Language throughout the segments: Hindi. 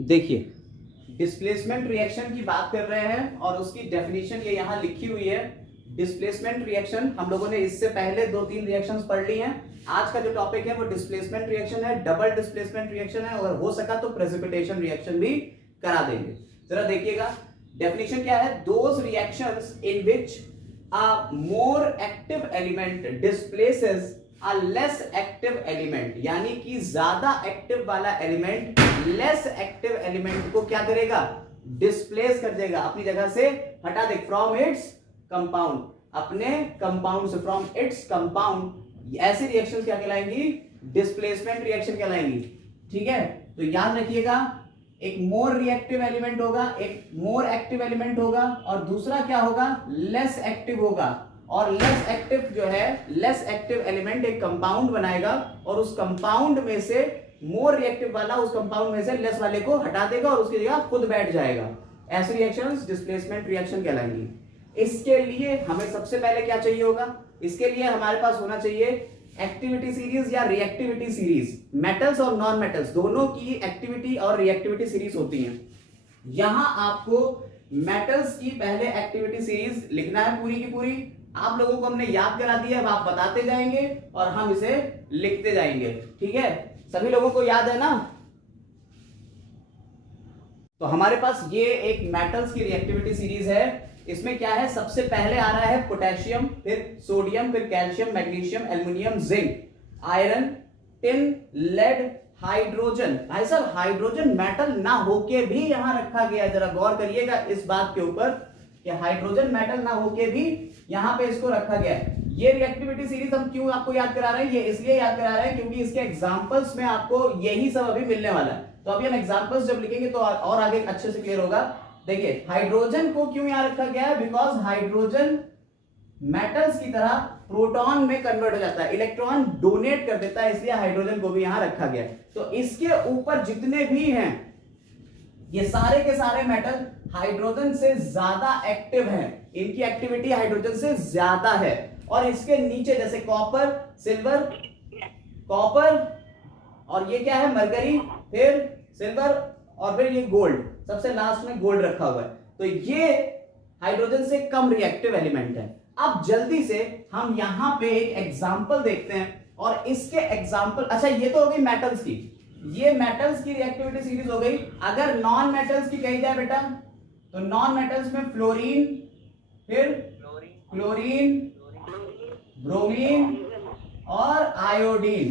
देखिए, डिस्प्लेसमेंट रिएक्शन की बात कर रहे हैं और उसकी डेफिनेशन ये यहाँ लिखी हुई है। डिस्प्लेसमेंट रिएक्शन हम लोगों ने इससे पहले 2-3 रिएक्शंस पढ़ ली हैं। आज का जो टॉपिक है वो डिस्प्लेसमेंट रिएक्शन है, डबल डिस्प्लेसमेंट रिएक्शन है, और हो सका तो प्रेसिपिटेशन रिएक्शन भी करा देंगे। जरा देखिएगा डेफिनेशन क्या है। Those reactions in which a more active element displaces a less active element, यानी कि ज्यादा एक्टिव वाला एलिमेंट लेस एक्टिव एलिमेंट को क्या करेगा, डिस्प्लेस कर देगा, अपनी जगह से हटा दे, फ्रॉम इट्स कंपाउंड, अपने कंपाउंड से, फ्रॉम इट्स कंपाउंड। ऐसी रिएक्शंस क्या कहलाएंगी, डिस्प्लेसमेंट रिएक्शन कहलाएंगी। ठीक है, तो याद रखिएगा एक मोर रिएक्टिव एलिमेंट होगा, एक मोर एक्टिव एलिमेंट होगा, और दूसरा क्या होगा, लेस एक्टिव होगा। और लेस एक्टिव जो है, लेस एक्टिव एलिमेंट एक कंपाउंड बनाएगा और उस कंपाउंड में से मोर रिएक्टिव वाला उस कंपाउंड में से लेस वाले को हटा देगा और उसकी जगह खुद बैठ जाएगा। ऐसी रिएक्शंस डिस्प्लेसमेंट रिएक्शन कहलाएंगी। इसके लिए हमें सबसे पहले क्या चाहिए होगा, इसके लिए हमारे पास होना चाहिए एक्टिविटी सीरीज या रिएक्टिविटी सीरीज। मेटल्स और नॉन मेटल्स दोनों की एक्टिविटी और रिएक्टिविटी सीरीज होती है। यहां आपको मेटल्स की पहले एक्टिविटी सीरीज लिखना है पूरी की पूरी। आप लोगों को हमने याद करा दिया, अब आप बताते जाएंगे और हम इसे लिखते जाएंगे। ठीक है, सभी लोगों को याद है ना। तो हमारे पास ये एक मेटल्स की रिएक्टिविटी सीरीज है। इसमें क्या है, सबसे पहले आ रहा है पोटेशियम, फिर सोडियम, फिर calcium, magnesium, aluminium, zinc, iron, tin, lead, hydrogen. भाई साहब हाइड्रोजन मेटल ना होके भी यहां रखा गया है, जरा गौर करिएगा इस बात के ऊपर कि हाइड्रोजन मेटल ना होके भी यहां पे इसको रखा गया है। ये रिएक्टिविटी सीरीज हम क्यों आपको याद करा रहे हैं, ये इसलिए याद करा रहे हैं क्योंकि इसके एग्जांपल्स में आपको यही सब अभी मिलने वाला है। तो अभी हम एग्जांपल्स जब लिखेंगे तो और आगे अच्छे से क्लियर होगा। देखिए हाइड्रोजन को क्यों यहां रखा गया है, बिकॉज हाइड्रोजन मेटल्स की तरह प्रोटॉन में कन्वर्ट हो जाता है, इलेक्ट्रॉन डोनेट कर देता है, इसलिए हाइड्रोजन को भी यहां रखा गया है। तो इसके ऊपर जितने भी हैं ये सारे के सारे मेटल हाइड्रोजन से ज्यादा एक्टिव हैं, इनकी एक्टिविटी हाइड्रोजन से ज्यादा है। और इसके नीचे जैसे कॉपर, सिल्वर, कॉपर, और ये क्या है, मरकरी, फिर सिल्वर, और फिर ये गोल्ड, सबसे लास्ट में गोल्ड रखा हुआ है। तो ये हाइड्रोजन से कम रिएक्टिव एलिमेंट है। अब जल्दी से हम यहां पे एक एग्जांपल देखते हैं, और इसके एग्जांपल, अच्छा ये तो हो गई मेटल्स की, ये मेटल्स की रिएक्टिविटी सीरीज हो गई। अगर नॉन मेटल्स की कही जाए बेटा, तो नॉन मेटल्स में फ्लोरीन, फिर क्लोरीन, ब्रोमीन और आयोडीन।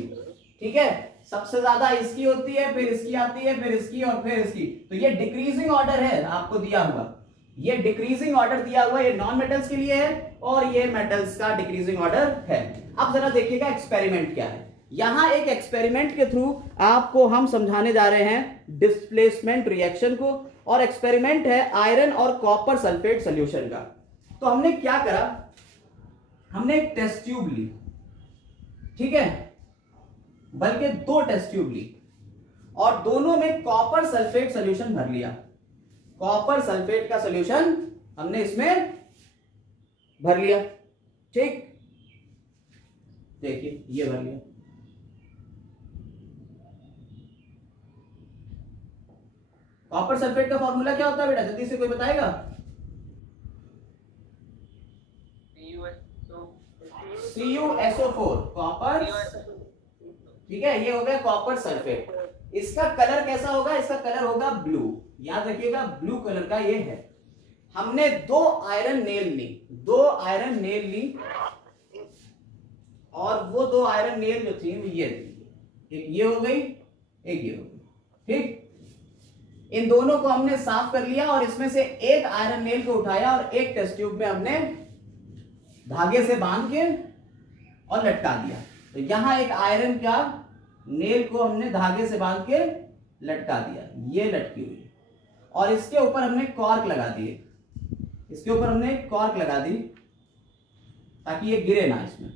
ठीक है, सबसे ज्यादा इसकी होती है, फिर इसकी आती है, फिर इसकी, और फिर इसकी। तो ये डिक्रीजिंग ऑर्डर है आपको दिया हुआ, ये डिक्रीजिंग ऑर्डर दिया हुआ, ये नॉन मेटल्स के लिए है और ये मेटल्स का डिक्रीजिंग ऑर्डर है। अब जरा देखिएगा एक्सपेरिमेंट क्या है। यहां एक एक्सपेरिमेंट के थ्रू आपको हम समझाने जा रहे हैं डिस्प्लेसमेंट रिएक्शन को, और एक्सपेरिमेंट है आयरन और कॉपर सल्फेट सॉल्यूशन का। तो हमने क्या करा, हमने एक टेस्ट ट्यूब ली, ठीक है, बल्कि 2 टेस्ट ट्यूब ली, और दोनों में कॉपर सल्फेट सॉल्यूशन भर लिया। कॉपर सल्फेट का सॉल्यूशन हमने इसमें भर लिया। ठीक, देखिए ये भर लिया। कॉपर सल्फेट का फॉर्मूला क्या होता है बेटा, जल्दी से कोई बताएगा। CuSO4 कॉपर, ठीक है, ये हो गया कॉपर सल्फेट। इसका कलर कैसा होगा, इसका कलर होगा ब्लू, याद रखिएगा ब्लू कलर का ये है। हमने 2 आयरन नेल ली, 2 आयरन नेल ली, और वो 2 आयरन नेल जो थी वो ये थी, एक ये हो गई, एक ये हो गई। ठीक, इन दोनों को हमने साफ कर लिया और इसमें से एक आयरन नेल को उठाया और एक टेस्ट ट्यूब में हमने धागे से बांध के और लटका दिया। तो यहां एक आयरन का नेल को हमने धागे से बांध के लटका दिया, ये लटकी हुई, और इसके ऊपर हमने कॉर्क लगा दिए, इसके ऊपर हमने कॉर्क लगा दी ताकि ये गिरे ना इसमें,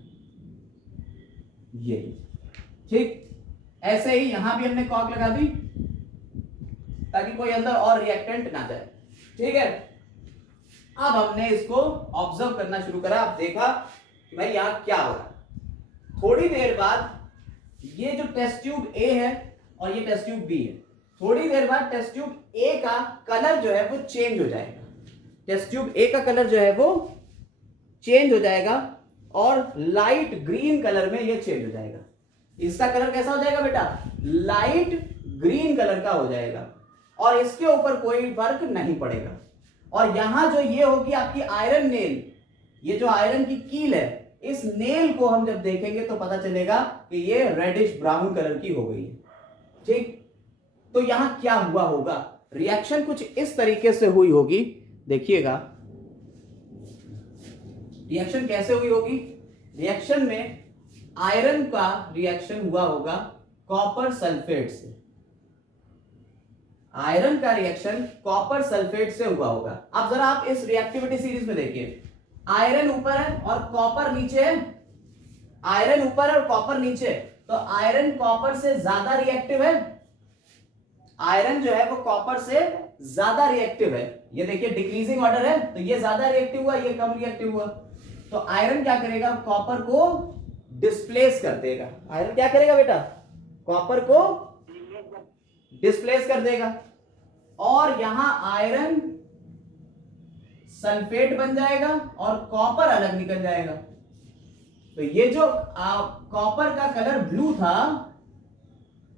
ये। ठीक, ऐसे ही यहां भी हमने कॉर्क लगा दी ताकि कोई अंदर और रिएक्टेंट ना जाए। ठीक है, अब हमने इसको ऑब्जर्व करना शुरू करा। अब देखा कि भाई यहां क्या हो रहा है। थोड़ी देर बाद ये जो टेस्ट ट्यूब ए है और ये टेस्ट ट्यूब बी है, थोड़ी देर बाद टेस्ट ट्यूब ए का कलर जो है वो चेंज हो जाएगा, टेस्ट ट्यूब ए का कलर जो है वो चेंज हो जाएगा और लाइट ग्रीन कलर में ये चेंज हो जाएगा। इसका कलर कैसा हो जाएगा बेटा? लाइट ग्रीन कलर का हो जाएगा और इसके ऊपर कोई फर्क नहीं पड़ेगा। और यहां जो ये होगी आपकी आयरन नेल, ये जो आयरन की कील है, इस नेल को हम जब देखेंगे तो पता चलेगा कि ये रेडिश ब्राउन कलर की हो गई है। ठीक, तो यहां क्या हुआ होगा? रिएक्शन कुछ इस तरीके से हुई होगी, देखिएगा रिएक्शन कैसे हुई होगी। रिएक्शन में आयरन का रिएक्शन हुआ होगा कॉपर सल्फेट से, आयरन का रिएक्शन कॉपर सल्फेट से हुआ होगा। अब जरा आप इस रिएक्टिविटी सीरीज में देखिए, आयरन ऊपर है और कॉपर नीचे है, आयरन ऊपर है और कॉपर नीचे, तो आयरन कॉपर से ज्यादा रिएक्टिव है, आयरन जो है वो कॉपर से ज्यादा रिएक्टिव है। ये देखिए डिक्रीजिंग ऑर्डर है, तो ये ज्यादा रिएक्टिव हुआ, ये कम रिएक्टिव हुआ। तो आयरन क्या करेगा? कॉपर को डिस्प्लेस कर देगा। आयरन क्या करेगा बेटा? कॉपर को डिस्प्लेस कर देगा और यहां आयरन सल्फेट बन जाएगा और कॉपर अलग निकल जाएगा। तो ये जो कॉपर का कलर ब्लू था,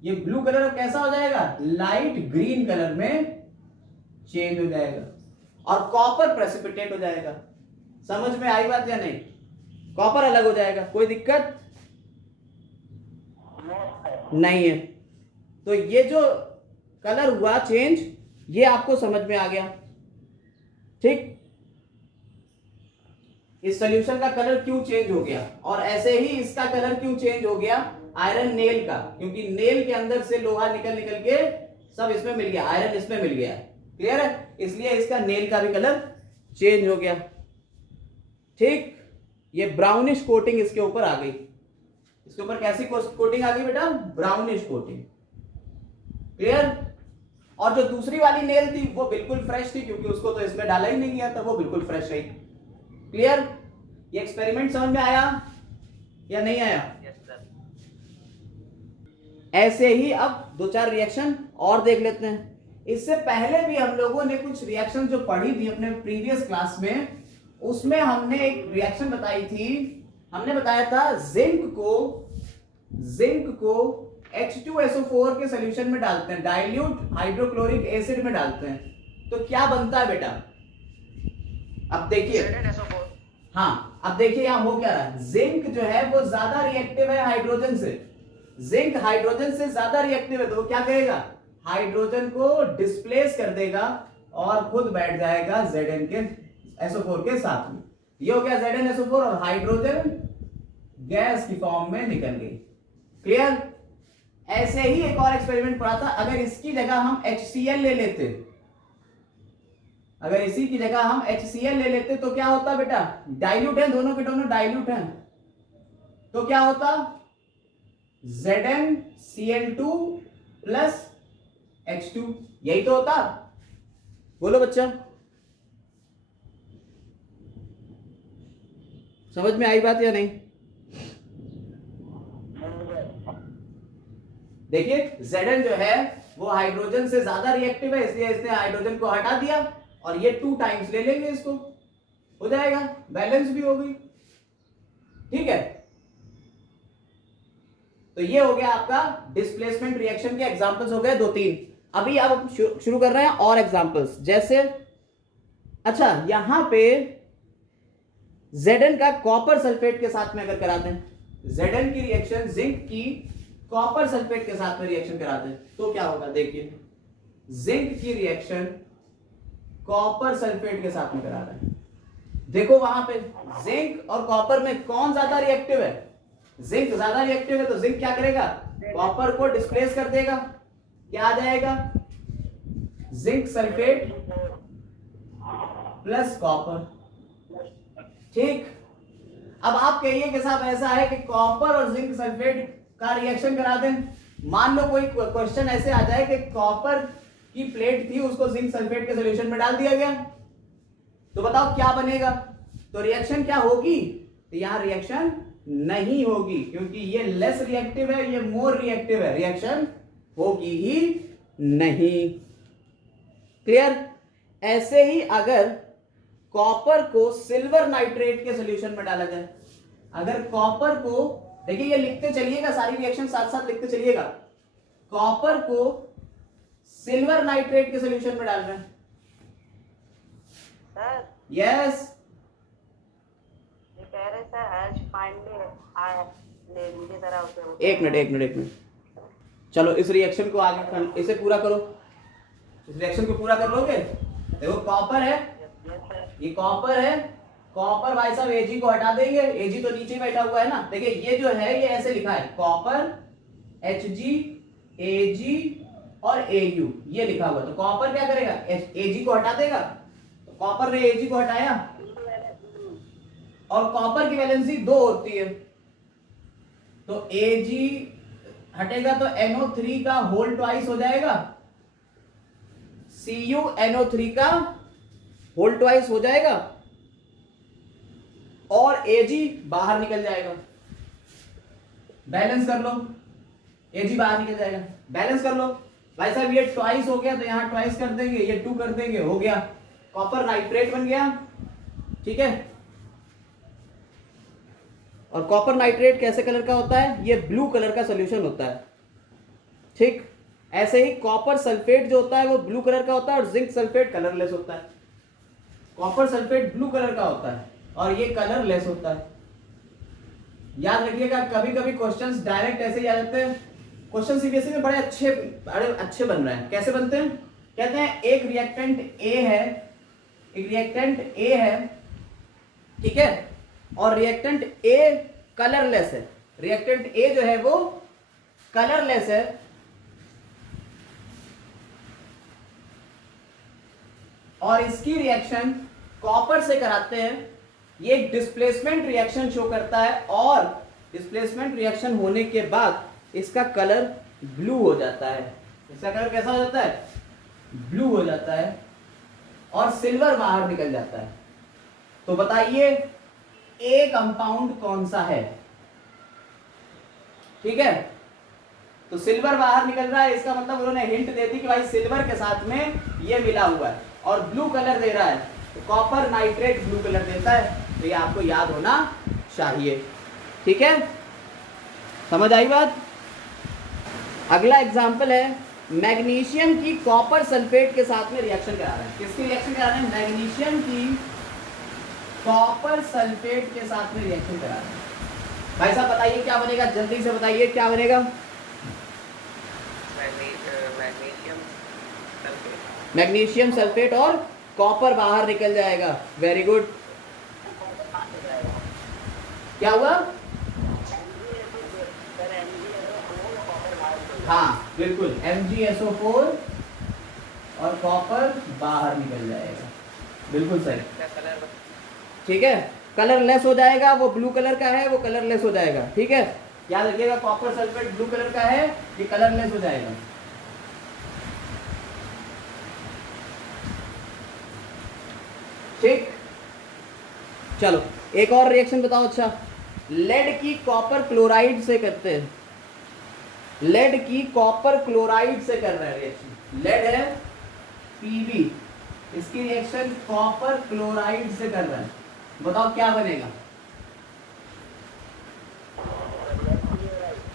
ये ब्लू कलर कैसा हो जाएगा? लाइट ग्रीन कलर में चेंज हो जाएगा और कॉपर प्रेसिपिटेट हो जाएगा। समझ में आई बात या नहीं? कॉपर अलग हो जाएगा, कोई दिक्कत नहीं है। तो ये जो कलर हुआ चेंज, ये आपको समझ में आ गया। ठीक, इस सॉल्यूशन का कलर क्यों चेंज हो गया और ऐसे ही इसका कलर क्यों चेंज हो गया आयरन नेल का, क्योंकि नेल के अंदर से लोहा निकल के सब इसमें मिल गया, आयरन इसमें मिल गया। क्लियर है? इसलिए इसका नेल का भी कलर चेंज हो गया। ठीक, ये ब्राउनिश कोटिंग इसके ऊपर आ गई। इसके ऊपर कैसी कोटिंग आ गई बेटा? Brownish coating. क्लियर? और जो दूसरी वाली नेल थी वो बिल्कुल फ्रेश थी, क्योंकि उसको तो इसमें डाला ही नहीं गया था, वो बिल्कुल फ्रेश रही। क्लियर? ये एक्सपेरिमेंट समझ में आया या नहीं आया? Yes sir. ऐसे ही अब दो चार रिएक्शन और देख लेते हैं। इससे पहले भी हम लोगों ने कुछ रिएक्शन जो पढ़ी थी अपने प्रीवियस क्लास में, उसमें हमने एक रिएक्शन बताई थी। हमने बताया था जिंक को H2SO4 के सॉल्यूशन में डालते हैं, डाइल्यूट हाइड्रोक्लोरिक एसिड में डालते हैं, तो क्या बनता है बेटा? अब देखिए, हाँ अब देखिए यहां हो क्या रहा है। जिंक जो है वो ज्यादा रिएक्टिव है हाइड्रोजन से, जिंक हाइड्रोजन से ज्यादा रिएक्टिव है, तो वो क्या करेगा? हाइड्रोजन को डिस्प्लेस कर देगा और खुद बैठ जाएगा Zn के SO4 के साथ में। ये हो गया ZnSO4 और हाइड्रोजन गैस की फॉर्म में निकल गई। क्लियर? ऐसे ही एक और एक्सपेरिमेंट पढ़ा था। अगर इसकी जगह हम HCl ले लेते, अगर इसी की जगह हम HCl ले लेते तो क्या होता बेटा? डाइल्यूट है, दोनों के दोनों डाइल्यूट हैं, तो क्या होता? ZnCl2 प्लस H2, यही तो होता। बोलो बच्चा, समझ में आई बात या नहीं? देखिए Zn जो है वो हाइड्रोजन से ज्यादा रिएक्टिव है, इसलिए इसने हाइड्रोजन को हटा दिया और ये 2 टाइम्स ले लेंगे, इसको हो जाएगा, बैलेंस भी हो गई। ठीक है, तो ये हो गया आपका डिस्प्लेसमेंट रिएक्शन के एग्जांपल्स हो गए 2-3। अभी अब शुरू कर रहे हैं और एग्जांपल्स, जैसे अच्छा यहां पे Zn का कॉपर सल्फेट के साथ में अगर करा दें, Zn की रिएक्शन जिंक की कॉपर सल्फेट के साथ में रिएक्शन करा दें तो क्या होगा? देखिए जिंक की रिएक्शन कॉपर सल्फेट के साथ में करा रहे हैं, देखो वहां पे जिंक और कॉपर में कौन ज्यादा रिएक्टिव है? जिंक ज्यादा रिएक्टिव है, तो जिंक क्या करेगा? कॉपर को डिस्प्लेस कर देगा, क्या आ जाएगा? Zinc sulphate plus copper. ठीक, अब आप कहिए कि साहब ऐसा है कि कॉपर और जिंक सल्फेट का रिएक्शन करा दें। मान लो कोई क्वेश्चन ऐसे आ जाए कि कॉपर की प्लेट थी, उसको जिंक सल्फेट के सॉल्यूशन में डाल दिया गया, तो बताओ क्या बनेगा? तो रिएक्शन क्या होगी? तो यहां रिएक्शन नहीं होगी, क्योंकि ये लेस रिएक्टिव है, ये मोर रिएक्टिव है, रिएक्शन होगी ही नहीं। क्लियर? ऐसे ही अगर कॉपर को सिल्वर नाइट्रेट के सॉल्यूशन में डाला जाए, अगर कॉपर को, देखिए ये लिखते चलिएगा, सारी रिएक्शन साथ साथ लिखते चलिएगा। कॉपर को सिल्वर नाइट्रेट के सॉल्यूशन में डाल रहे हैं। सर यस, ये कह रहे सर एच फाइंड ले मुझे जरा उसे एक मिनट। चलो इस रिएक्शन को आगे इसे पूरा करो, इस रिएक्शन को पूरा कर लोगे। देखो कॉपर है, ये कॉपर है, कॉपर भाई साहब एजी को हटा देंगे, एजी तो नीचे बैठा हुआ है ना। देखिए ये जो है ये ऐसे लिखा है, कॉपर Hg Ag और Au ये लिखा हुआ। तो कॉपर क्या करेगा, Ag को हटा देगा। तो कॉपर ने Ag को हटाया, और कॉपर की वैलेंसी 2 होती है, तो Ag हटेगा तो NO3 का होल ट्वाइस हो जाएगा, Cu NO3 का होल ट्वाइस हो जाएगा, और Ag बाहर निकल जाएगा। बैलेंस कर लो, Ag बाहर निकल जाएगा, बैलेंस कर लो भाई साहब। ये ट्वाइस हो गया तो यहां ट्वाइस कर देंगे, ये 2 कर देंगे, हो गया कॉपर नाइट्रेट बन गया। ठीक है, और कॉपर नाइट्रेट कैसे कलर का होता है, ये ब्लू कलर का सॉल्यूशन होता है। ठीक, ऐसे ही कॉपर सल्फेट जो होता है वो ब्लू कलर का होता है, और जिंक सल्फेट कलरलेस होता है। कॉपर सल्फेट ब्लू कलर का होता है और ये कलरलेस होता है। याद रखिएगा, कभी कभी क्वेश्चंस डायरेक्ट ऐसे ही आ जाते हैं। क्वेश्चन सीबीएसई में बड़े अच्छे बन रहे हैं। कैसे बनते हैं, कहते हैं एक रिएक्टेंट ए है, एक रिएक्टेंट ए है, ठीक है, और रिएक्टेंट ए कलरलेस है। रिएक्टेंट ए जो है वो कलरलेस है, और इसकी रिएक्शन कॉपर से कराते हैं। ये डिस्प्लेसमेंट रिएक्शन शो करता है, और डिस्प्लेसमेंट रिएक्शन होने के बाद इसका कलर ब्लू हो जाता है। इसका कलर कैसा हो जाता है, ब्लू हो जाता है, और सिल्वर बाहर निकल जाता है। तो बताइए ए कंपाउंड कौन सा है। ठीक है, तो सिल्वर बाहर निकल रहा है, इसका मतलब उन्होंने हिंट दे दी कि भाई सिल्वर के साथ में ये मिला हुआ है, और ब्लू कलर दे रहा है, तो कॉपर नाइट्रेट ब्लू कलर देता है। तो ये आपको याद होना चाहिए। ठीक है, समझ आई बात। अगला एग्जांपल है, मैग्नीशियम की कॉपर सल्फेट के साथ में रिएक्शन करा रहे हैं। किसकी रिएक्शन करा रहे हैं, मैग्नीशियम की कॉपर सल्फेट के साथ में रिएक्शन करा रहे हैं। भाई साहब बताइए क्या बनेगा, जल्दी से बताइए क्या बनेगा। मैग्नीशियम सल्फेट और कॉपर बाहर निकल जाएगा। वेरी गुड, क्या हुआ, हाँ बिल्कुल, MgSO4 और कॉपर बाहर निकल जाएगा, बिल्कुल सही। ठीक है, कलरलेस हो जाएगा, वो ब्लू कलर का है, वो कलरलेस हो जाएगा। ठीक है, याद रखिएगा, कॉपर सल्फेट ब्लू कलर का है, ये कलरलेस हो जाएगा। ठीक, चलो एक और रिएक्शन बताओ। अच्छा, लेड की कॉपर क्लोराइड से करते हैं, लेड की कॉपर क्लोराइड से कर रहे हैं रिएक्शन। लेड है Pb, इसकी रिएक्शन कॉपर क्लोराइड से कर रहे हैं। बताओ क्या बनेगा,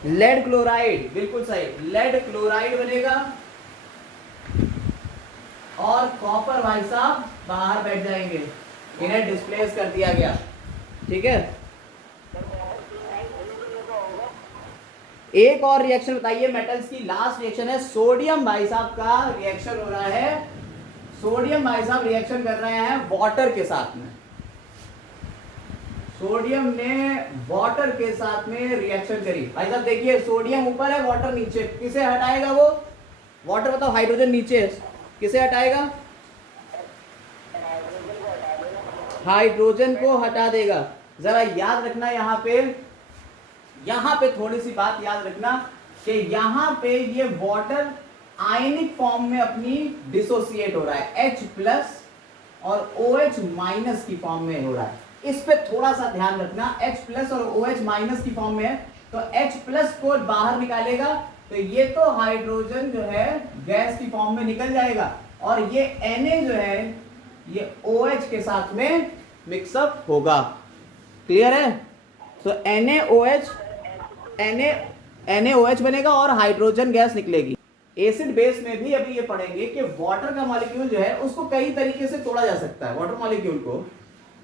लेड क्लोराइड, बिल्कुल सही, लेड क्लोराइड बनेगा, और कॉपर भाई साहब बाहर बैठ जाएंगे, इन्हें डिस्प्लेस कर दिया गया। ठीक है, एक और रिएक्शन बताइए, मेटल्स की लास्ट रिएक्शन है। सोडियम भाई साहब का रिएक्शन हो रहा है, सोडियम भाई साहब रिएक्शन कर रहे हैं वाटर के साथ में। सोडियम ने वाटर के साथ में रिएक्शन करी। भाई साहब देखिए, सोडियम ऊपर है, वाटर नीचे, किसे हटाएगा वो, वाटर बताओ, हाइड्रोजन नीचे है, किसे हटाएगा, हाइड्रोजन को हटा देगा। जरा याद रखना, यहाँ पे थोड़ी सी बात याद रखना कि यहाँ पे ये वाटर आयनिक फॉर्म में अपनी डिसोसिएट हो रहा है, H+ और OH- की फॉर्म में हो रहा है। इस पे थोड़ा सा ध्यान रखना, H+ और OH- की फॉर्म में है, तो H+ को बाहर निकालेगा, तो ये तो हाइड्रोजन जो है गैस की फॉर्म में निकल जाएगा और ये Na जो है ये OH के साथ में मिक्सअप होगा। क्लियर है? तो NaOH बनेगा और हाइड्रोजन गैस निकलेगी। एसिड बेस में भी अभी ये पढ़ेंगे कि वाटर का मॉलिक्यूल जो है उसको कई तरीके से तोड़ा जा सकता है। वाटर मॉलिक्यूल को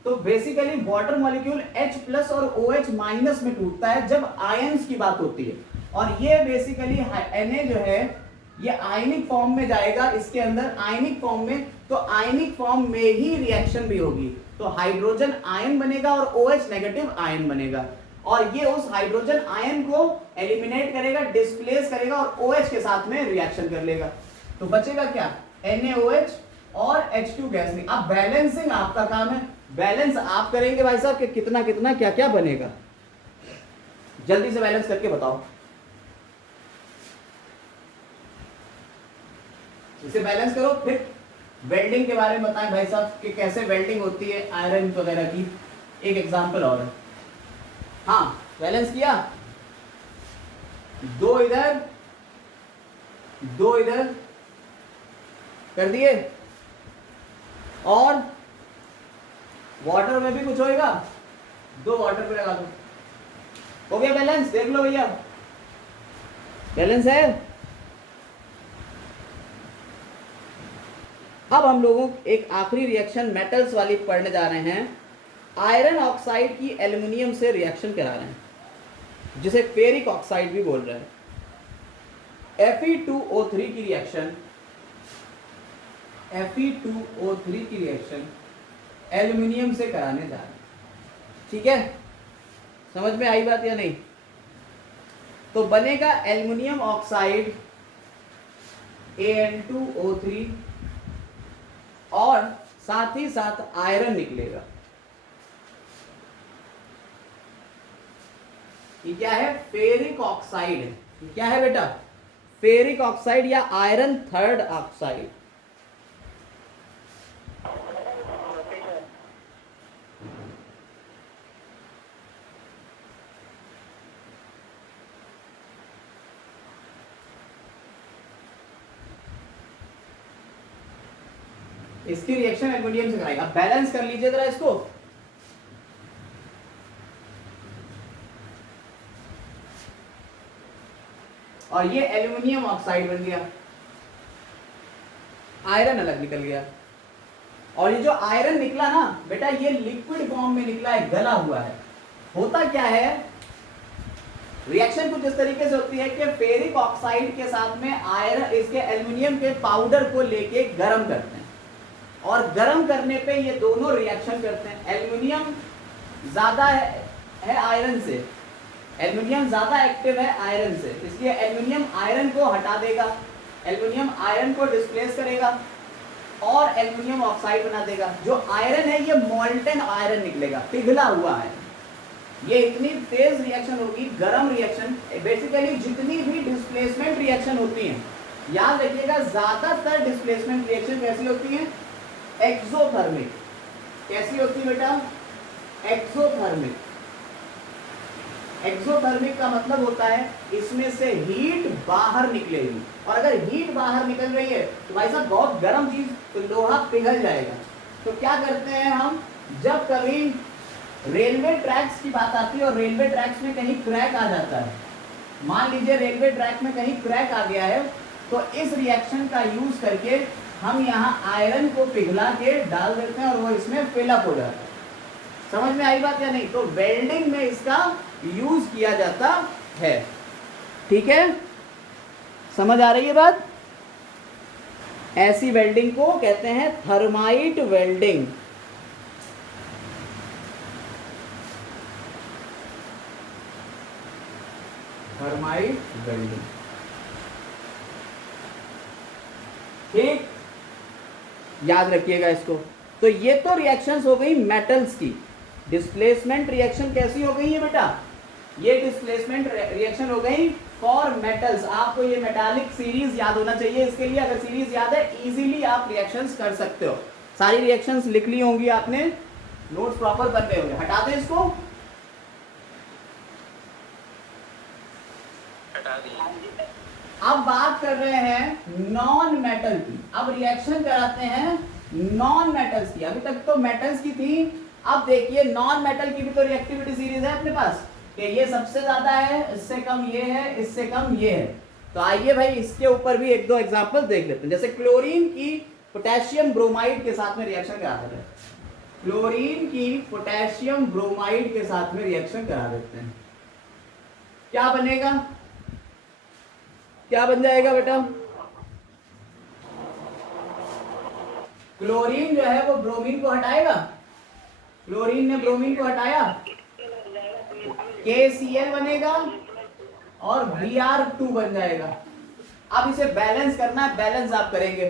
तो बेसिकली वाटर मॉलिक्यूल H+ और OH- में टूटता है जब आयंस की बात होती है, और ये बेसिकली Na जो है ये आयनिक फॉर्म में जाएगा, इसके अंदर आयनिक फॉर्म में, तो आयनिक फॉर्म में ही रिएक्शन भी होगी, तो हाइड्रोजन आयन बनेगा और OH नेगेटिव आयन बनेगा, और ये उस हाइड्रोजन आयन को एलिमिनेट करेगा, डिस्प्लेस करेगा और OH के साथ में रिएक्शन कर लेगा। तो बचेगा क्या? NaOH और H2 गैस नहीं। अब बैलेंसिंग आपका काम है, बैलेंस आप करेंगे भाई साहब कि कितना कितना क्या क्या बनेगा। जल्दी से बैलेंस करके बताओ। इसे बैलेंस करो, फिर वेल्डिंग के बारे में बताएं भाई साहब कि कैसे वेल्डिंग होती है आयरन वगैरह की। एक एग्जांपल और है। हाँ, बैलेंस किया, 2 इधर 2 इधर कर दिए, और वाटर में भी कुछ होएगा, 2 वाटर पे लगा दो, हो गया बैलेंस। देख लो भैया, बैलेंस है। अब हम लोगों एक आखिरी रिएक्शन मेटल्स वाली पढ़ने जा रहे हैं। आयरन ऑक्साइड की एल्युमिनियम से रिएक्शन करा रहे हैं, जिसे फेरिक ऑक्साइड भी बोल रहे हैं। Fe2O3 की रिएक्शन, Fe2O3 की रिएक्शन एल्युमिनियम से कराने जा रहे हैं। ठीक है, समझ में आई बात या नहीं? तो बनेगा एल्युमिनियम ऑक्साइड Al2O3 और साथ ही साथ आयरन निकलेगा। ये क्या है? फेरिक ऑक्साइड है। क्या है बेटा? फेरिक ऑक्साइड या आयरन थर्ड ऑक्साइड। इसकी रिएक्शन एल्युमिनियम से कराएगा। बैलेंस कर लीजिए जरा इसको। और ये एल्युमिनियम ऑक्साइड बन गया, आयरन अलग निकल गया। और ये जो आयरन निकला ना बेटा, ये लिक्विड फॉर्म में निकला है, गला हुआ है। होता क्या है, रिएक्शन कुछ इस तरीके से होती है कि फेरिक ऑक्साइड के साथ में आयरन, इसके एल्युमिनियम के पाउडर को लेके गर्म करते हैं, और गर्म करने पे ये दोनों रिएक्शन करते हैं। एल्युमिनियम ज्यादा है आयरन से, एल्युमिनियम ज्यादा एक्टिव है आयरन से, इसलिए एल्युमिनियम आयरन को हटा देगा, एल्युमिनियम आयरन को डिस्प्लेस करेगा और एल्युमिनियम ऑक्साइड बना देगा। जो आयरन है ये मोल्टन आयरन निकलेगा, पिघला हुआ है। ये इतनी तेज रिएक्शन होगी, गर्म रिएक्शन। बेसिकली जितनी भी डिस्प्लेसमेंट रिएक्शन होती हैं, याद रखिएगा ज्यादातर डिस्प्लेसमेंट रिएक्शन कैसी होती है? एक्सोथर्मिक। कैसी होती है बेटा? एक्सोथर्मिक। एक्सोथर्मिक का मतलब होता है इसमें से हीट बाहर निकलेगी, और अगर हीट बाहर निकल रही है तो भाई साहब बहुत गर्म चीज, तो लोहा पिघल जाएगा। तो क्या करते हैं हम, जब कभी रेलवे ट्रैक्स की बात आती है और रेलवे ट्रैक्स में कहीं क्रैक आ जाता है, मान लीजिए रेलवे ट्रैक में कहीं क्रैक आ गया है, तो इस रिएक्शन का यूज करके हम यहाँ आयरन को पिघला के डाल देते हैं और वो इसमें फिलअप हो जाता है। समझ में आई बात या नहीं? तो वेल्डिंग में इसका यूज किया जाता है। ठीक है, समझ आ रही है बात? ऐसी वेल्डिंग को कहते हैं थर्माइट वेल्डिंग। थर्माइट वेल्डिंग, ठीक, याद रखिएगा इसको। तो ये तो रिएक्शंस हो गई मेटल्स की। डिस्प्लेसमेंट रिएक्शन कैसी हो गई है बेटा? ये डिस्प्लेसमेंट रिएक्शन हो गई फॉर मेटल्स। आपको ये मेटालिक सीरीज याद होना चाहिए। इसके लिए अगर सीरीज याद है, इजीली आप रिएक्शंस कर सकते हो। सारी रिएक्शंस लिख ली होंगी आपने, नोट्स प्रॉपर बन गए होंगे। हटा दें इसको, हटा दी। अब बात कर रहे हैं नॉन मेटल की। अब रिएक्शन कराते हैं नॉन मेटल्स की। अभी तक तो मेटल्स की थी, अब देखिए नॉन मेटल की भी तो रिएक्टिविटी सीरीज है अपने पास कि ये सबसे ज्यादा है, इससे कम ये है, इससे कम ये है। तो आइए भाई इसके ऊपर भी एक दो एग्जांपल देख लेते हैं। जैसे क्लोरीन की पोटेशियम ब्रोमाइड के साथ में रिएक्शन करा देते हैं। क्लोरीन की पोटेशियम ब्रोमाइड के साथ में रिएक्शन करा देते हैं, क्या बनेगा, क्या बन जाएगा बेटा? क्लोरीन जो है वो ब्रोमीन को हटाएगा, क्लोरीन ने ब्रोमीन को हटाया, KCl बनेगा और Br2 बन जाएगा। अब इसे बैलेंस करना है, बैलेंस आप करेंगे,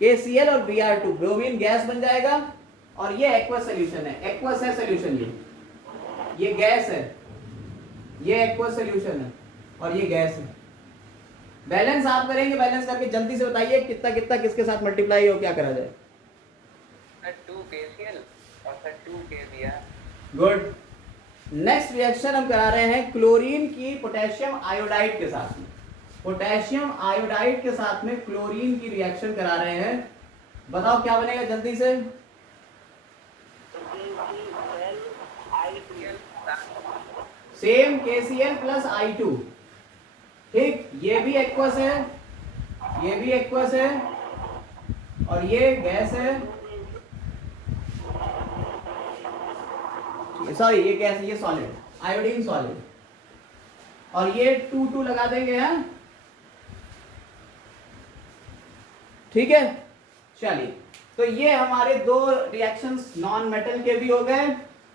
KCl और Br2, ब्रोमीन गैस बन जाएगा और ये एक्वस सोल्यूशन है, एक्वस है सोल्यूशन, ये गैस है, ये एक्वस सोल्यूशन है और ये गैस है। बैलेंस आप करेंगे, बैलेंस करके जल्दी से बताइए कितना कितना किसके साथ मल्टीप्लाई हो, क्या करा जाए? 2 KCl और 2 KBr। गुड। नेक्स्ट रिएक्शन हम करा रहे हैं क्लोरीन की पोटेशियम आयोडाइड के साथ में। पोटेशियम आयोडाइड के साथ में क्लोरीन की रिएक्शन करा रहे हैं, बताओ क्या बनेगा जल्दी से? Same KCl plus I2। ठीक, ये भी एक्वस है, ये भी एक्वस है और ये गैस है, सॉरी ये गैस है, ये सॉलिड, आयोडीन सॉलिड, और ये 2 लगा देंगे हैं। ठीक है, चलिए तो ये हमारे दो रिएक्शंस नॉन मेटल के भी हो गए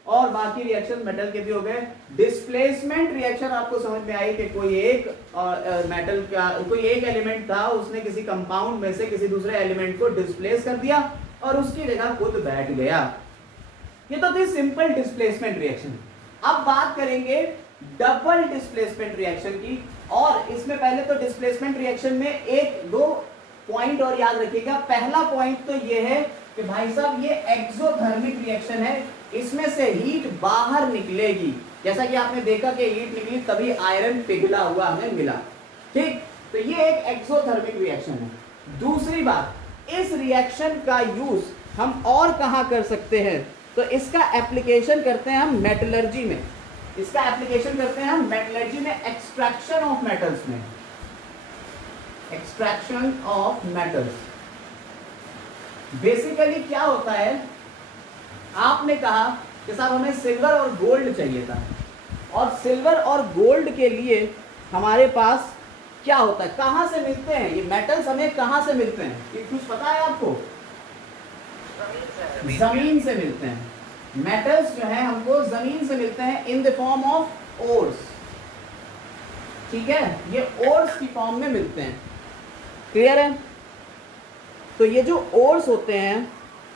और बाकी रिएक्शन मेटल के भी हो गए। डिस्प्लेसमेंट रिएक्शन आपको समझ में आई कि कोई एक मेटल का कोई एक एलिमेंट था, उसने किसी कंपाउंड में से किसी दूसरे एलिमेंट को डिस्प्लेस कर दिया और उसकी जगह खुद बैठ गया। ये तो थी सिंपल डिस्प्लेसमेंट रिएक्शन। अब बात करेंगे डबल डिस्प्लेसमेंट रिएक्शन की, और इसमें पहले तो डिस्प्लेसमेंट रिएक्शन में एक दो पॉइंट और याद रखिएगा। पहला पॉइंट तो ये है कि भाई साहब ये एक्सोथर्मिक रिएक्शन है, इसमें से हीट बाहर निकलेगी, जैसा कि आपने देखा कि हीट निकली तभी आयरन पिघला हुआ हमें मिला। ठीक, तो ये एक एक्सोथर्मिक रिएक्शन है। दूसरी बात, इस रिएक्शन का यूज हम और कहां कर सकते हैं? तो इसका एप्लीकेशन करते हैं हम मेटलर्जी में, इसका एप्लीकेशन करते हैं हम मेटलर्जी में, एक्सट्रैक्शन ऑफ मेटल्स में, एक्सट्रैक्शन ऑफ मेटल्स। बेसिकली क्या होता है, आपने कहा कि साहब हमें सिल्वर और गोल्ड चाहिए था, और सिल्वर और गोल्ड के लिए हमारे पास क्या होता है, कहां से मिलते हैं ये मेटल्स, हमें कहां से मिलते हैं, ये कुछ पता है आपको? जमीन से मिलते हैं। मेटल्स जो है हमको जमीन से मिलते हैं in the form of ores. ठीक है, ये ओर्स की फॉर्म में मिलते हैं। क्लियर है? तो ये जो ओर्स होते हैं,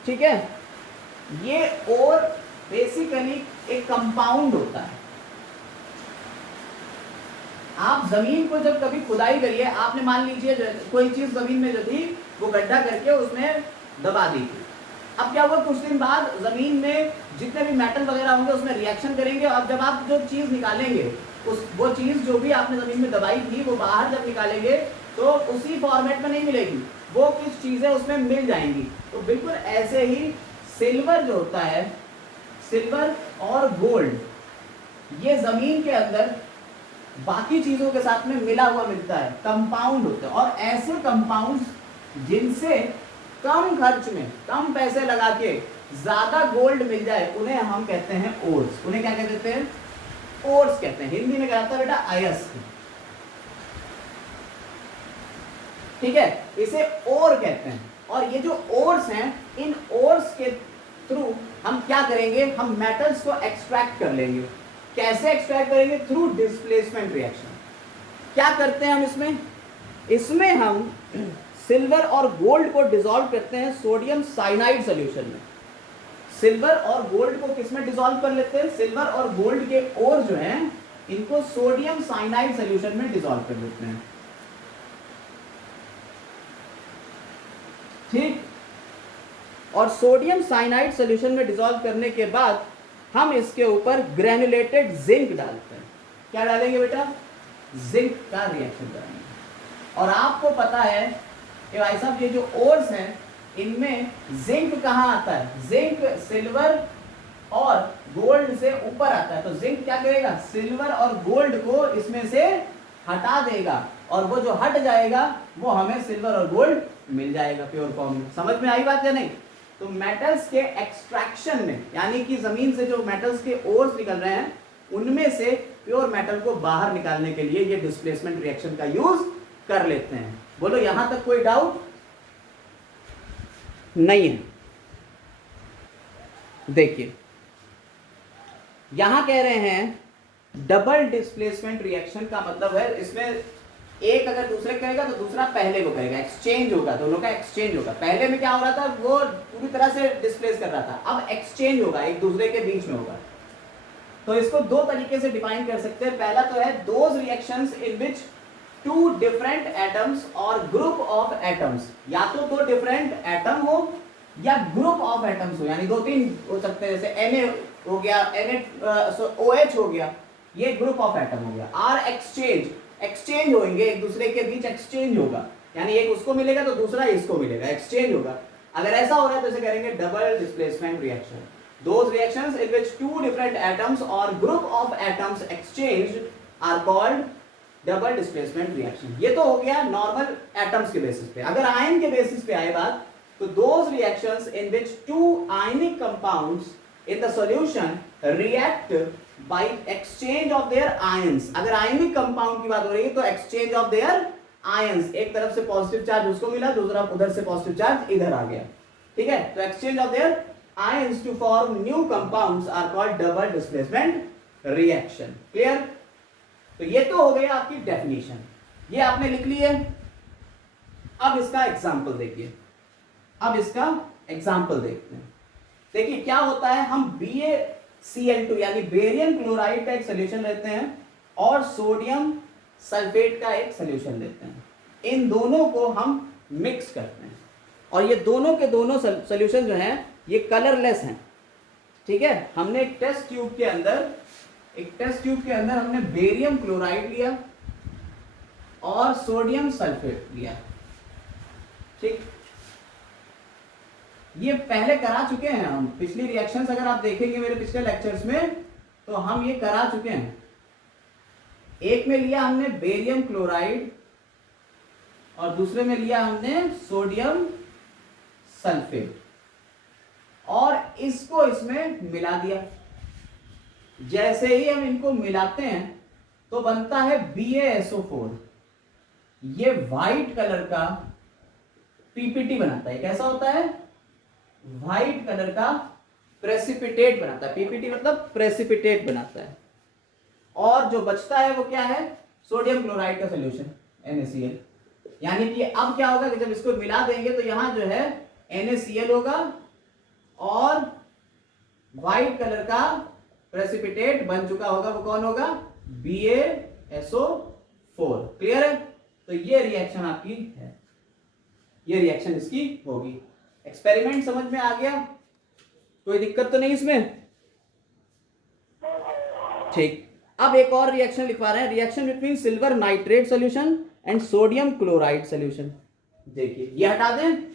ठीक है, ये ओर बेसिकली एक कंपाउंड होता है। आप जमीन को जब कभी खुदाई करिए, आपने मान लीजिए कोई चीज जमीन में जो थी वो गड्ढा करके उसमें दबा दी थी। अब क्या हुआ, कुछ दिन बाद जमीन में जितने भी मेटल वगैरह होंगे उसमें रिएक्शन करेंगे, और जब आप जो चीज निकालेंगे वो चीज जो भी आपने जमीन में दबाई थी वो बाहर जब निकालेंगे तो उसी फॉर्मेट में नहीं मिलेगी, वो कुछ चीजें उसमें मिल जाएंगी। तो बिल्कुल ऐसे ही सिल्वर जो होता है, सिल्वर और गोल्ड, ये जमीन के अंदर बाकी चीजों के साथ में मिला हुआ मिलता है, कंपाउंड होते हैं। और ऐसे कंपाउंड्स जिनसे कम खर्च में, कम पैसे लगा के ज्यादा गोल्ड मिल जाए, उन्हें हम कहते हैं ओर्स। उन्हें क्या कहते हैं? ओर्स कहते हैं। हिंदी में कहता है बेटा अयस्क। ठीक है, इसे ओर कहते हैं। और ये जो ओर्स हैं, इन ओर्स के थ्रू हम क्या करेंगे, हम मेटल्स को एक्सट्रैक्ट कर लेंगे। कैसे एक्सट्रैक्ट करेंगे? Through displacement reaction. क्या करते हैं हम इसमें? इसमें हम सिल्वर और गोल्ड को डिसॉल्व करते हैं सोडियम साइनाइड सॉल्यूशन में। सिल्वर और गोल्ड को किसमें डिसॉल्व कर लेते हैं? सिल्वर और गोल्ड के ओर जो हैं, इनको सोडियम साइनाइड सॉल्यूशन में डिसॉल्व कर देते हैं। ठीक, और सोडियम साइनाइड सॉल्यूशन में डिसॉल्व करने के बाद हम इसके ऊपर ग्रेनुलेटेड जिंक डालते हैं। क्या डालेंगे बेटा? जिंक का रिएक्शन करेंगे। और आपको पता है कि भाई साहब ये जो ओर्स हैं इनमें जिंक कहाँ आता है, जिंक सिल्वर और गोल्ड से ऊपर आता है। तो जिंक क्या करेगा, सिल्वर और गोल्ड को इसमें से हटा देगा और वो जो हट जाएगा वो हमें सिल्वर और गोल्ड मिल जाएगा प्योर फॉर्म में। समझ में आई बात या नहीं? तो मेटल्स के एक्सट्रैक्शन में, यानी कि जमीन से जो मेटल्स के ओर्स निकल रहे हैं उनमें से प्योर मेटल को बाहर निकालने के लिए ये डिस्प्लेसमेंट रिएक्शन का यूज कर लेते हैं। बोलो यहां तक कोई डाउट नहीं है? देखिए यहां कह रहे हैं डबल डिस्प्लेसमेंट रिएक्शन का मतलब है इसमें एक अगर दूसरे करेगा तो दूसरा पहले को करेगा, एक्सचेंज होगा, दोनों का एक्सचेंज होगा। पहले में क्या हो रहा था, वो पूरी तरह से डिस्प्लेस कर रहा था, अब एक्सचेंज होगा, एक दूसरे के बीच में होगा। तो इसको दो तरीके से डिफाइन कर सकते हैं। पहला तो है those reactions in which two different atoms और ग्रुप ऑफ एटम्स, या तो दो डिफरेंट एटम हो या ग्रुप ऑफ एटम्स हो, यानी दो तीन हो सकते हैं, जैसे Na हो गया, OH हो गया, ये ग्रुप ऑफ एटम हो गया। आर एक्सचेंज होंगे, एक दूसरे के बीच एक्सचेंज होगा, यानी एक उसको मिलेगा तो दूसरा इसको मिलेगा, एक्सचेंज होगा। अगर ऐसा हो रहा है तो इसे करेंगे double displacement reaction. Those reactions in which two different atoms or group of atoms exchanged are called double displacement reaction। ये तो हो गया नॉर्मल एटम्स के बेसिस पे। अगर आयन के बेसिस पे आए बात, तो those reactions in which two ionic compounds in the solution react by exchange of their ions। अगर आयनिक कंपाउंड की बात हो रही है तो exchange of their ions, एक तरफ से पॉजिटिव चार्ज उसको मिला, दूसरा उधर से पॉजिटिव चार्ज इधर आ गया, ठीक है। तो exchange of their ions to form new compounds are called double displacement reaction। Clear? तो ये तो हो गया आपकी डेफिनेशन, ये आपने लिख ली है। अब इसका एग्जांपल देखिए, अब इसका एग्जांपल देखते हैं। देखिए क्या होता है, हम BaCl2 यानी बेरियम क्लोराइड का एक सोल्यूशन लेते हैं और सोडियम सल्फेट का एक सोल्यूशन लेते हैं। इन दोनों को हम मिक्स करते हैं और ये दोनों के दोनों सोल्यूशन जो हैं ये कलरलेस हैं, ठीक है। हमने एक टेस्ट ट्यूब के अंदर हमने बेरियम क्लोराइड लिया और सोडियम सल्फेट लिया, ठीक। ये पहले करा चुके हैं हम, पिछली रिएक्शंस अगर आप देखेंगे मेरे पिछले लेक्चर्स में तो हम ये करा चुके हैं। एक में लिया हमने बेरियम क्लोराइड और दूसरे में लिया हमने सोडियम सल्फेट और इसको इसमें मिला दिया। जैसे ही हम इनको मिलाते हैं तो बनता है BaSO4। ये व्हाइट कलर का पीपीटी बनाता है। कैसा होता है? व्हाइट कलर का प्रेसिपिटेट बनाता है। पीपीटी मतलब प्रेसिपिटेट बनाता है। और जो बचता है वो क्या है? सोडियम क्लोराइड का सोल्यूशन NaCl। यानी कि अब क्या होगा कि जब इसको मिला देंगे तो यहां जो है NaCl होगा और व्हाइट कलर का प्रेसिपिटेट बन चुका होगा, वो कौन होगा? BaSO4। क्लियर है? तो ये रिएक्शन आपकी है, ये रिएक्शन इसकी होगी। एक्सपेरिमेंट समझ में आ गया? कोई दिक्कत तो नहीं इसमें? ठीक। अब एक और रिएक्शन लिखवा रहे हैं, reaction between silver nitrate solution and sodium chloride solution. देखिए ये हटा दें,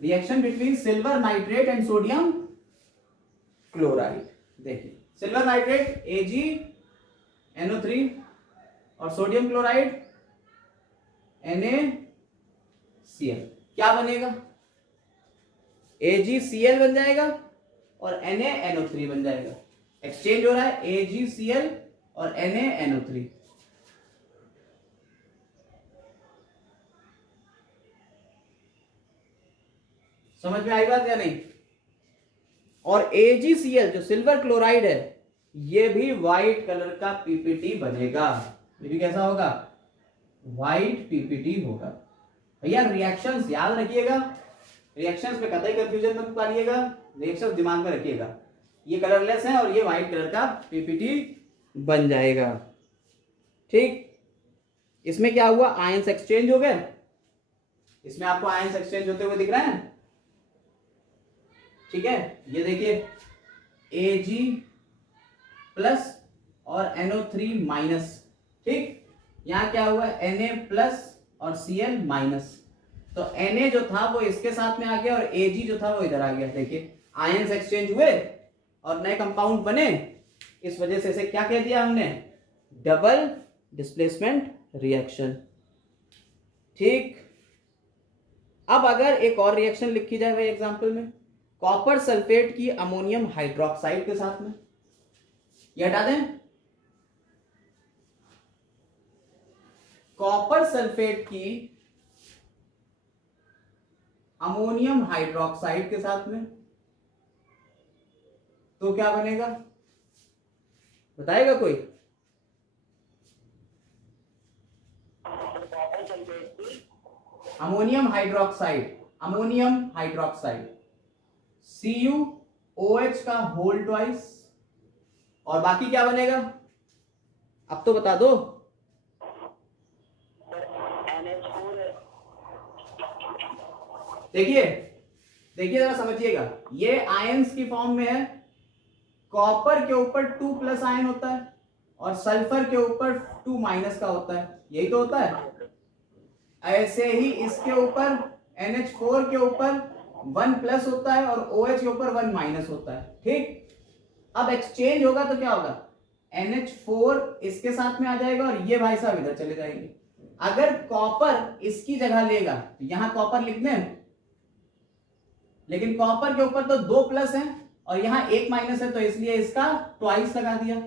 reaction between silver nitrate and sodium chloride. देखिए सिल्वर नाइट्रेट AgNO3 और सोडियम क्लोराइड NaCl। क्या बनेगा? AgCl बन जाएगा और NaNO3 बन जाएगा। एक्सचेंज हो रहा है AgCl और NaNO3। समझ में आई बात या नहीं? और AgCl जो सिल्वर क्लोराइड है ये भी व्हाइट कलर का पीपीटी बनेगा। ये भी कैसा होगा? व्हाइट पीपीटी होगा। भैया रिएक्शंस याद रखिएगा, रिएक्शंस पे कतई कंफ्यूजन मत पालिएगा, रिएक्शंस दिमाग में रखिएगा। ये कलरलेस है और ये व्हाइट कलर का पीपीटी बन जाएगा, ठीक। इसमें क्या हुआ? आयंस एक्सचेंज हो गए। इसमें आपको आयंस एक्सचेंज होते हुए दिख रहे हैं, ठीक है। ये देखिए Ag+ और NO3- ठीक, यहाँ क्या हुआ, Na प्लस और Cl माइनस, तो Na जो था वो इसके साथ में आ गया और Ag जो था वो इधर आ गया। देखिए आयंस एक्सचेंज हुए और नए कंपाउंड बने, इस वजह से इसे क्या कह दिया हमने, डबल डिस्प्लेसमेंट रिएक्शन। ठीक, अब अगर एक और रिएक्शन लिखी जाए भाई एग्जांपल में, कॉपर सल्फेट की अमोनियम हाइड्रोक्साइड के साथ में, ये हटा दें, कॉपर सल्फेट की अमोनियम हाइड्रोक्साइड के साथ में, तो क्या बनेगा, बताएगा कोई? Ammonium hydroxide, ammonium hydroxide CuOH का होल ट्वाइस, और बाकी क्या बनेगा, अब तो बता दो। देखिए देखिए जरा समझिएगा, ये आयंस की फॉर्म में है, कॉपर के ऊपर 2 प्लस आयन होता है और सल्फर के ऊपर 2 माइनस का होता है, यही तो होता है। ऐसे ही इसके ऊपर NH4 के ऊपर 1 प्लस होता है और OH के ऊपर 1 माइनस होता है। ठीक, अब एक्सचेंज होगा तो क्या होगा, NH4 इसके साथ में आ जाएगा और ये भाई साहब इधर चले जाएंगे। अगर कॉपर इसकी जगह लेगा तो यहां कॉपर लिख दें, लेकिन कॉपर के ऊपर तो 2 प्लस है और यहां 1 माइनस है, तो इसलिए इसका ट्वाइस लगा दिया।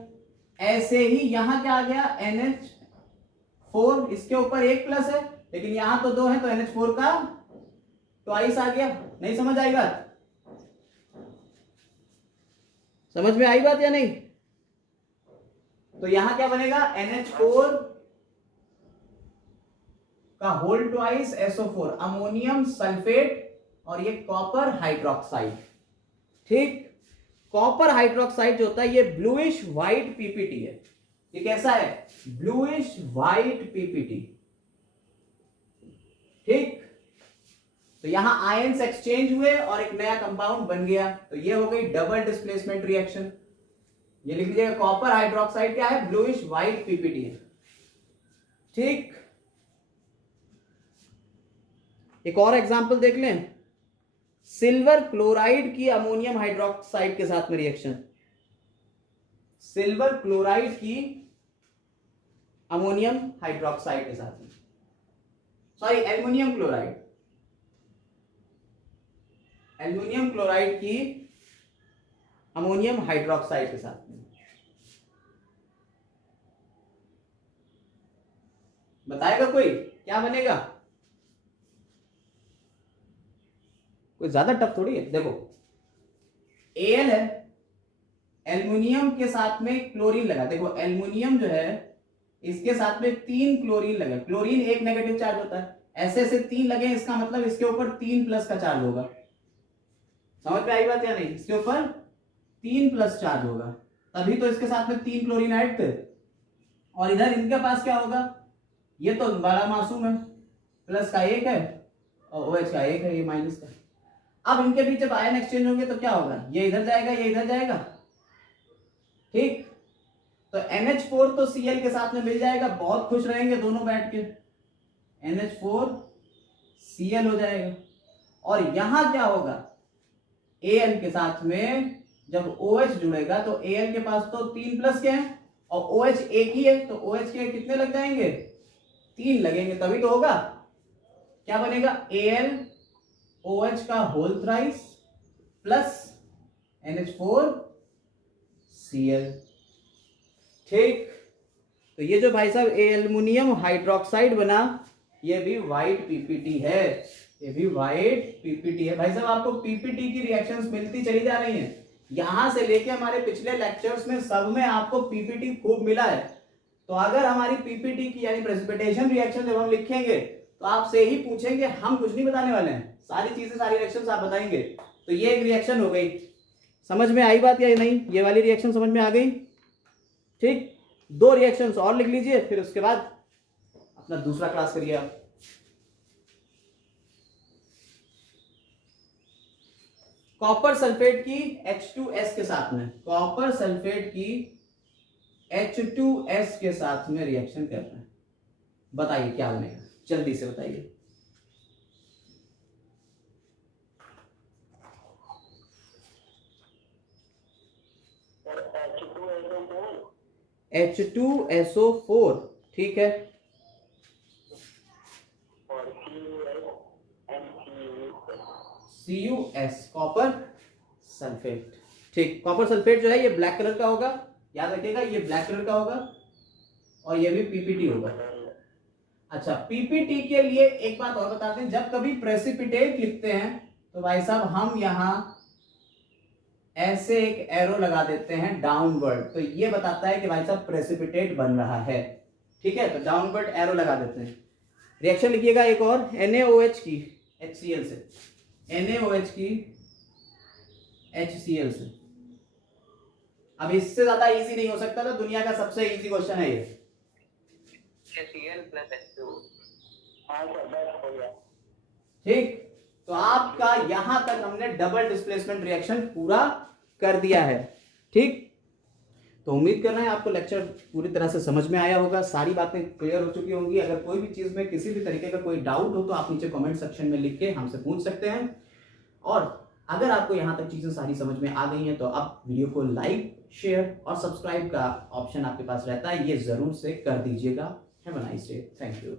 ऐसे ही यहां क्या आ गया, NH4 इसके ऊपर 1 प्लस है, लेकिन यहां तो 2 है, तो NH4 का ट्वाइस आ गया। नहीं समझ आई बात? समझ में आई बात या नहीं? तो यहां क्या बनेगा, NH4 का whole twice SO4, ammonium sulphate, और ये कॉपर हाइड्रोक्साइड। ठीक, कॉपर हाइड्रोक्साइड जो होता है ये ब्लूइश व्हाइट पीपीटी है। ये कैसा है, ब्लूइश व्हाइट पीपीटी। ठीक, तो यहां आयंस एक्सचेंज हुए और एक नया कंपाउंड बन गया, तो ये हो गई डबल डिस्प्लेसमेंट रिएक्शन। ये लिख लीजिएगा, कॉपर हाइड्रोक्साइड क्या है, ब्लूइश व्हाइट पीपीटी है। ठीक, एक और एग्जांपल देख लें, सिल्वर क्लोराइड की अमोनियम हाइड्रोक्साइड के साथ में रिएक्शन, सिल्वर क्लोराइड की अमोनियम हाइड्रोक्साइड के साथ में, sorry aluminium chloride, aluminium chloride की अमोनियम हाइड्रोक्साइड के साथ में, बताएगा कोई क्या बनेगा? कोई ज्यादा टफ थोड़ी है। देखो Al है, एल्युमिनियम के साथ में क्लोरीन लगा, देखो एल्युमिनियम जो है इसके साथ में 3 क्लोरीन लगे, क्लोरीन एक नेगेटिव चार्ज होता है, ऐसे ऐसे 3 लगे, इसका मतलब इसके ऊपर 3 प्लस का चार्ज होगा। समझ में आई बात या नहीं? इसके ऊपर 3 प्लस चार्ज होगा, तभी तो इसके साथ में 3 क्लोरीन ऐड थे। और इधर इनके पास क्या होगा, ये तो बड़ा मासूम है, प्लस का 1 है और OH का 1 है, ये माइनस का। अब इनके बीच जब आयन एक्सचेंज होंगे तो क्या होगा, ये इधर जाएगा, ये इधर जाएगा। ठीक, तो NH4 तो Cl के साथ में मिल जाएगा, बहुत खुश रहेंगे दोनों बैठ के, NH4 Cl हो जाएगा। और यहां क्या होगा, Al के साथ में जब OH जुड़ेगा तो Al के पास तो 3 प्लस के हैं और OH एक ही है, तो OH के कितने लग जाएंगे, 3 लगेंगे, तभी तो होगा। क्या बनेगा, Al OH का whole thrice plus NH4 Cl। ठीक, तो ये जो भाई साहब एल्युमिनियम हाइड्रोक्साइड बना, ये भी व्हाइट पीपीटी है, ये भी व्हाइट पीपीटी है। भाई साहब आपको पीपीटी की रिएक्शंस मिलती चली जा रही हैं, यहां से लेके हमारे पिछले लेक्चर्स में सब में आपको पीपीटी खूब मिला है। तो अगर हमारी पीपीटी की यानी प्रेसिपिटेशन रिएक्शन जब हम लिखेंगे तो आपसे ही पूछेंगे, हम कुछ नहीं बताने वाले हैं, सारी चीजें सारी रिएक्शंस आप बताएंगे। तो ये एक रिएक्शन हो गई, समझ में आई बात या नहीं? ये वाली रिएक्शन समझ में आ गई? ठीक, 2 रिएक्शंस और लिख लीजिए, फिर उसके बाद अपना दूसरा क्लास करिए आप। कॉपर सल्फेट की H2S के साथ में, कॉपर सल्फेट की H2S के साथ में रिएक्शन कर रहे हैं, बताइए क्या बनेगा, जल्दी से बताइए। H2SO4, ठीक है। CuS, कॉपर सल्फेट, ठीक। कॉपर सल्फेट जो है ये ब्लैक कलर का होगा, याद रखिएगा, ये ब्लैक कलर का होगा और ये भी पीपीटी होगा। अच्छा, पीपीटी के लिए एक बात और बताते हैं, जब कभी प्रेसिपिटेट लिखते हैं तो भाई साहब हम यहां ऐसे एक एरो लगा देते हैं डाउनवर्ड, तो ये बताता है कि भाई साहब प्रेसिपिटेट बन रहा है, ठीक है। तो डाउनवर्ड एरो लगा देते हैं। रिएक्शन लिखिएगा एक और, NaOH की HCl से, NaOH की HCl से। अब इससे ज्यादा इजी नहीं हो सकता ना, दुनिया का सबसे इजी क्वेश्चन है ये। Cl plus H2। ठीक, तो आपका यहां तक हमने डबल डिस्प्लेसमेंट रिएक्शन पूरा कर दिया है, ठीक। तो उम्मीद कर रहे हैं आपको लेक्चर पूरी तरह से समझ में आया होगा, सारी बातें क्लियर हो चुकी होंगी। अगर कोई भी चीज में किसी भी तरीके का कोई डाउट हो तो आप नीचे कमेंट सेक्शन में लिख के हमसे पूछ सकते हैं। और अगर आपको यहां तक चीजें सारी समझ में आ गई हैं तो आप वीडियो को लाइक, शेयर और सब्सक्राइब का ऑप्शन आपके पास रहता है, ये जरूर से कर दीजिएगा। Have a nice day, thank you.